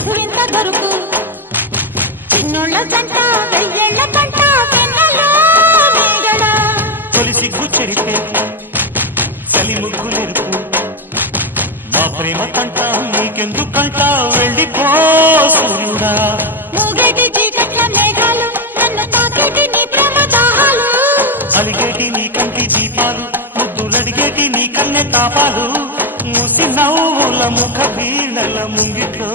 మధురింత దొరుకు చిన్నోళ్ళ జంట వెయ్యేళ్ల పంట వెన్నెలో మేగడ తొలి సిగ్గు చెరిపే చలి ముగ్గులెరుపు మా ప్రేమ కంట నీకెందుకంట వెళ్ళిపో సూర్యుడా మూగేటి చీకట్ల మేఘాలు నన్ను తాకేటి నీ ప్రేమ దాహాలు అలిగేటి నీ కంటి దీపాలు ముద్దులడిగేటి నీ కన్నె తాపాలు మూసి నవ్వుల ముఖ వీణల ముంగిట్లో